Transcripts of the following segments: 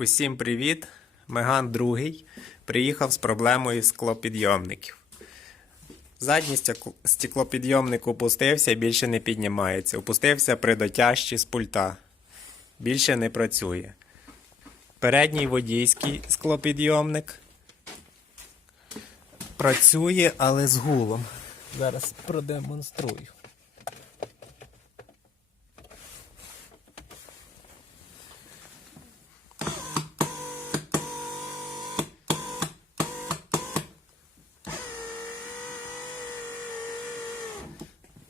Усім привіт! Меган другий приїхав з проблемою склопідйомників. Задній стеклопідйомник опустився і більше не піднімається. Опустився при дотяжці з пульта. Більше не працює. Передній водійський склопідйомник працює, але з гулом. Зараз продемонструю.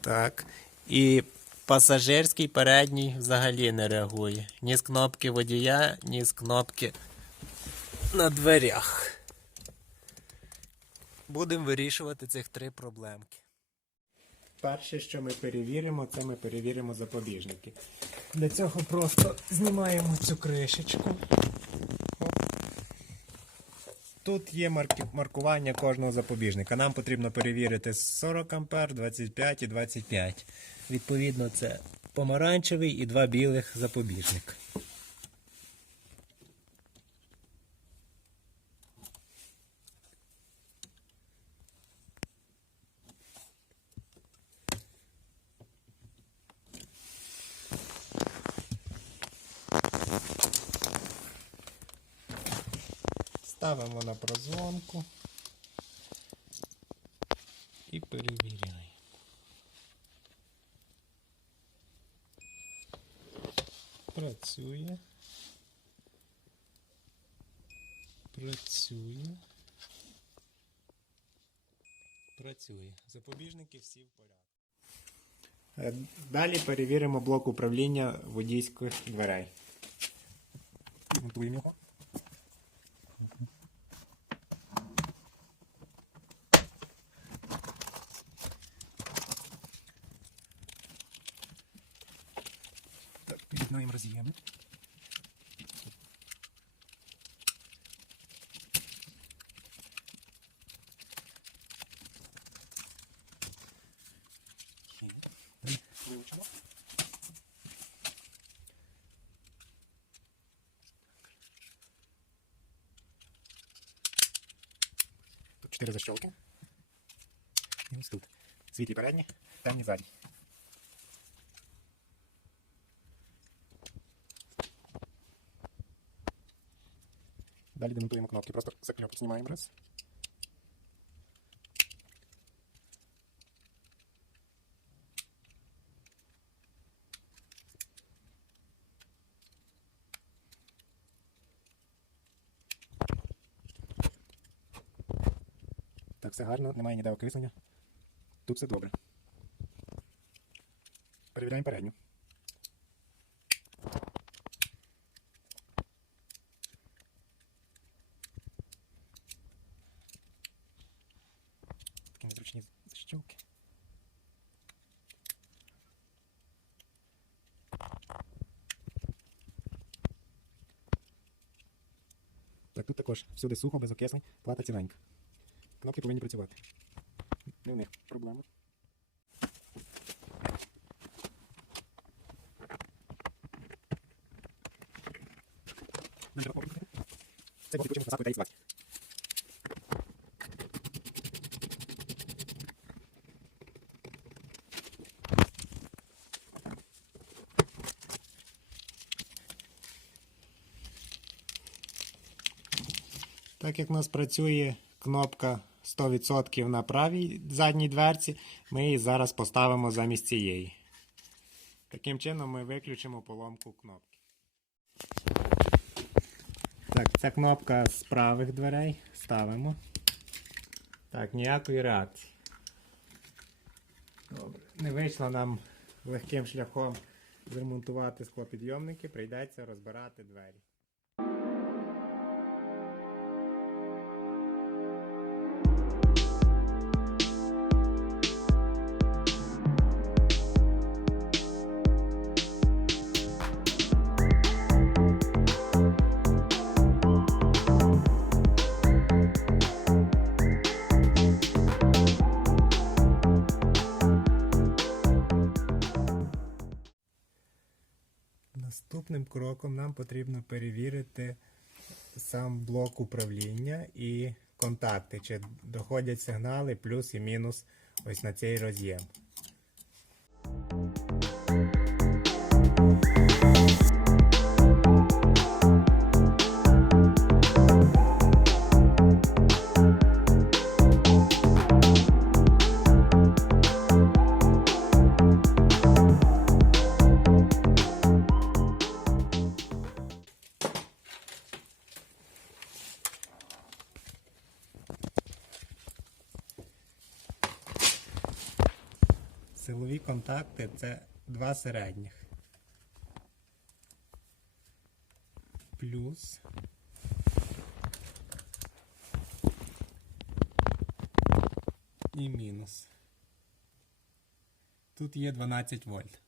Так. І пасажирський передній взагалі не реагує. Ні з кнопки водія, ні з кнопки на дверях. Будемо вирішувати цих три проблемки. Перше, що ми перевіримо, це ми перевіримо запобіжники. Для цього просто знімаємо цю кришечку. Тут є маркування кожного запобіжника. Нам потрібно перевірити 40 А, 25 і 25. Відповідно, це помаранчевий і два білих запобіжника. Ставимо на прозвонку і перевіряємо. Працює. Працює. Запобіжники всі в порядку. Далі перевіримо блок управління водійських дверей. Монтуємо його. Так, під'єднуємо роз'єми. Вилучимо. Тут 4 защолки. І ось тут. Світлі передні, темні задні. Далі демонтуємо кнопки. Просто закльоп знімаємо раз. Так, все гарно, немає ніде окислення. Тут все добре. Перевіряємо передню. Такі незручні защілки. Так, тут також всюди сухо, без окислень, плата ціленька. Кнопки повинні працювати. Не в них проблеми. Це буде насадку та ізоляції. Так як у нас працює кнопка 100% на правій задній дверці, ми її зараз поставимо замість цієї. Таким чином ми виключимо поломку кнопки. Так, ця кнопка з правих дверей ставимо. Так, ніякої реакції. Добре. Не вийшло нам легким шляхом зремонтувати склопідйомники, прийдеться розбирати двері. Наступним кроком нам потрібно перевірити сам блок управління і контакти, чи доходять сигнали плюс і мінус ось на цей роз'єм. Силові контакти – це два середніх. Плюс і мінус. Тут є 12 вольт.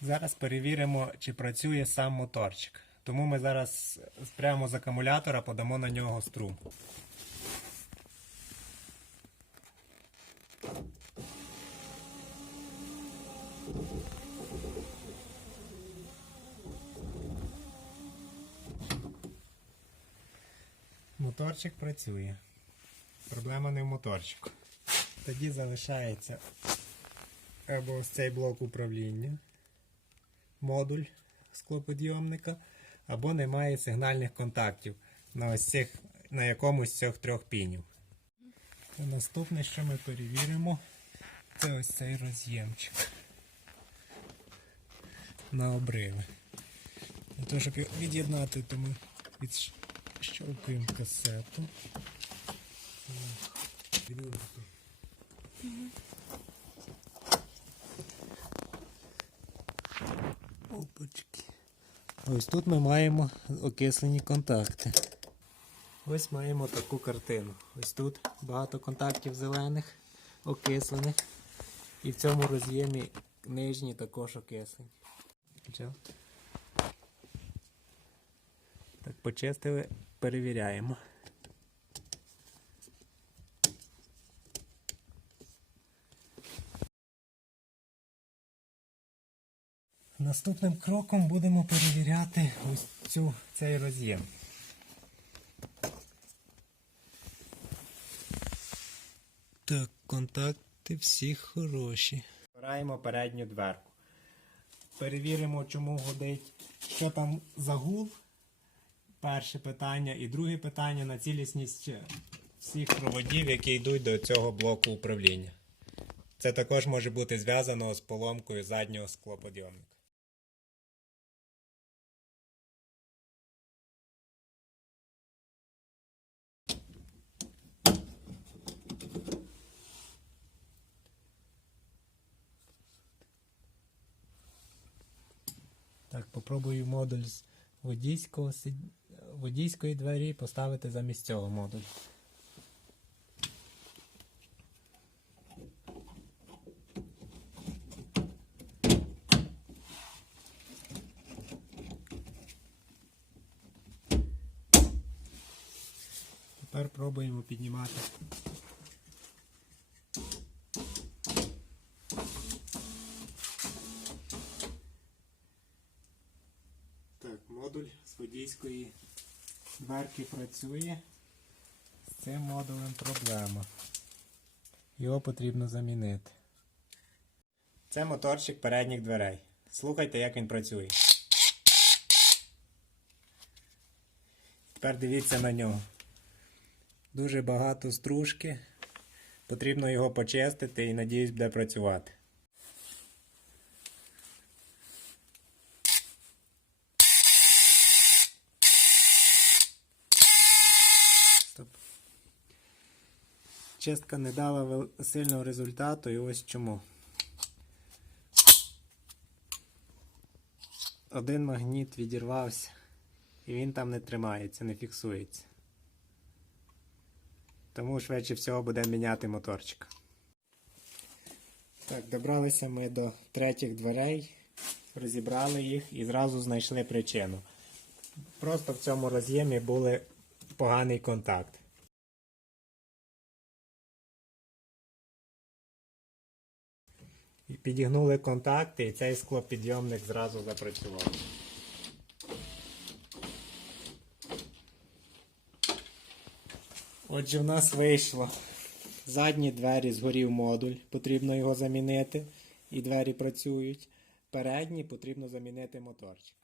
Зараз перевіримо, чи працює сам моторчик. Тому ми зараз прямо з акумулятора подамо на нього струм. Моторчик працює. Проблема не в моторчику. Тоді залишається або ось цей блок управління, модуль склоподйомника, або немає сигнальних контактів на якомусь з цих трьох пінів. Наступне, що ми перевіримо, це ось цей роз'ємчик на обриви. Для того, щоб його від'єднати, то ми відщолкуємо касету. Опачки. Ось тут ми маємо окислені контакти. Ось маємо таку картину. Ось тут багато контактів зелених, окислених. І в цьому роз'ємі нижні також окислені. Так, почистили, перевіряємо. Наступним кроком будемо перевіряти ось цей роз'єм. Так, контакти всі хороші. Збираємо передню дверку. Перевіримо, чому гудить, що там за гул. Перше питання. І друге питання на цілісність всіх проводів, які йдуть до цього блоку управління. Це також може бути зв'язано з поломкою заднього склоподйомника. Так, попробую модуль з водійської двері поставити замість цього модулю. Тепер пробуємо піднімати. Так, модуль з водійської дверки працює. З цим модулем проблема. Його потрібно замінити. Це моторчик передніх дверей. Слухайте, як він працює. Тепер дивіться на нього. Дуже багато стружки. Потрібно його почистити і, надіюсь, буде працювати. Стоп. Чистка не дала сильного результату, і ось чому. Один магніт відірвався, і він там не тримається, не фіксується. Тому швидше всього будемо міняти моторчик. Так, добралися ми до третіх дверей, розібрали їх і зразу знайшли причину. Просто в цьому роз'ємі був поганий контакт. І підігнули контакти, і цей склопідйомник зразу запрацював. Отже, в нас вийшло. Задні двері згорів модуль, потрібно його замінити, і двері працюють. Передні потрібно замінити моторчик.